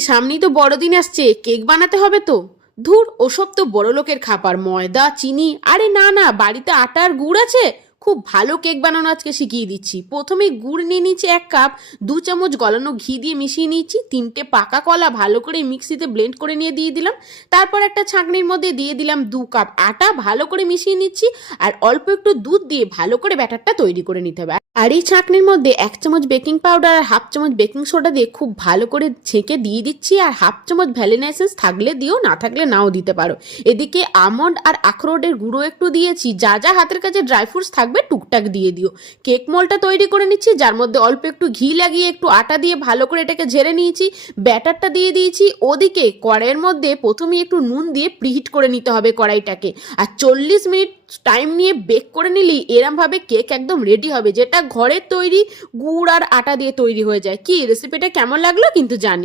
সামনেই তো বড়দিন আসছে, কেক বানাতে হবে তো। ধুর, ওসব তো বড় লোকের খাবার, ময়দা, চিনি, আরে না না, বাড়িতে আটার গুড় আছে? খুব ভালো কেক বানানো আজকে শিখিয়ে দিচ্ছি। প্রথমে গুড় নিয়ে নিচ্ছি এক কাপ, দু চামচ গলানো ঘি দিয়ে মিশিয়ে নিচ্ছি, তিনটে পাকা কলা ভালো করে মিক্সিতে ব্লেন্ড করে নিয়ে দিয়ে দিলাম। তারপর একটা ছাঁকনির মধ্যে দিয়ে দিলাম দু কাপ আটা, ভালো করে মিশিয়ে নিচ্ছি, আর অল্প একটু দুধ দিয়ে ভালো করে ব্যাটারটা তৈরি করে নিতে হবে। আর এই ছাঁকনির মধ্যে এক চামচ বেকিং পাউডার আর হাফ চামচ বেকিং সোডা দিয়ে খুব ভালো করে ছেঁকে দিয়ে দিচ্ছি, আর হাফ চামচ ভ্যানিলা এসেন্স থাকলে দিও, না থাকলে নাও দিতে পারো। এদিকে আমন্ড আর আখরোটের গুঁড়ো একটু দিয়েছি, যা যা হাতের কাছে ড্রাই ফ্রুটস থাকবে টুকটাক দিয়ে দিও। কেক মলটা তৈরি করে নিচ্ছি, যার মধ্যে অল্প একটু ঘি লাগিয়ে, একটু আটা দিয়ে ভালো করে এটাকে ঝেড়ে নিয়েছি। ব্যাটারটা দিয়ে দিয়েছি, ওদিকে কড়াইয়ের মধ্যে প্রথমেই একটু নুন দিয়ে প্রিহিট করে নিতে হবে কড়াইটাকে। আর চল্লিশ মিনিট টাইম নিয়ে বেক করে নিলেই এরমভাবে কেক একদম রেডি হবে, যেটা ঘরের তৈরি, গুড় আর আটা দিয়ে তৈরি হয়ে যায়। কি, রেসিপিটা কেমন লাগল কিন্তু জানিও।